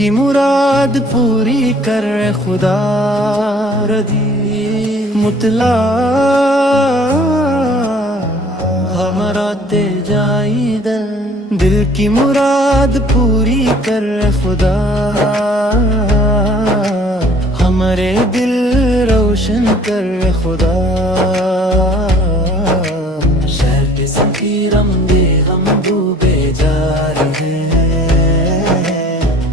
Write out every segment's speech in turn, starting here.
की मुराद पूरी कर खुदा रदी मुतला हमारा ते जाई दिल की मुराद पूरी कर खुदा हमारे दिल रोशन कर खुदा शहर की रमदे हम डूबे जा रहे हैं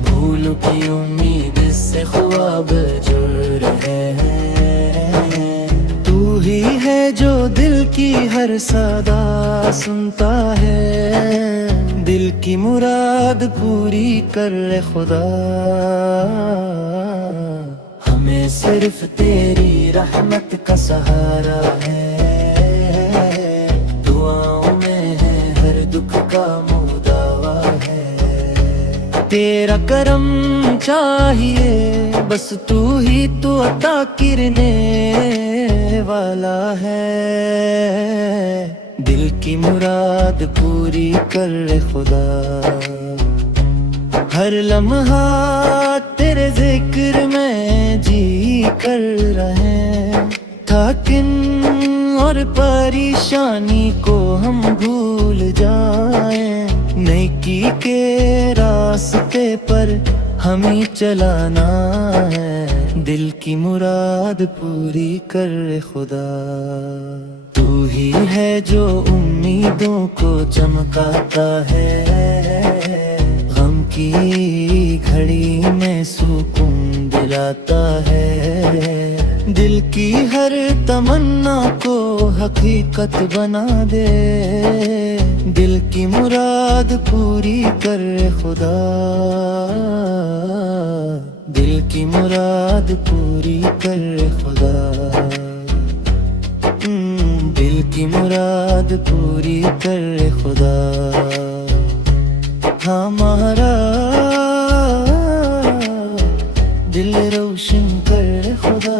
भूल की उम्मीद से ख्वाब जुड़ रहे हैं तू ही है जो दिल की हर सदा सुनता है दिल की मुराद पूरी कर ले खुदा हमें सिर्फ तेरी रहमत का सहारा है दुआओं में है हर दुख का मुदावा है तेरा करम चाहिए बस तू ही तो अता करने वाला है दिल की मुराद पूरी कर ले खुदा हर लम्हा तेरे जिक्र में जी कर रहे था किन और परेशानी को हम भूल जाएं नेकी के रास्ते पर हमें चलाना है दिल की मुराद पूरी कर खुदा तू ही है जो उम्मीदों को चमकाता है गम की घड़ी में सुकून दिलाता है दिल की हर तमन्ना को हकीकत बना दे दिल की मुराद पूरी कर खुदा दिल की मुराद पूरी कर खुदा दिल की मुराद पूरी कर खुदा हमारा दिल रोशन कर खुदा।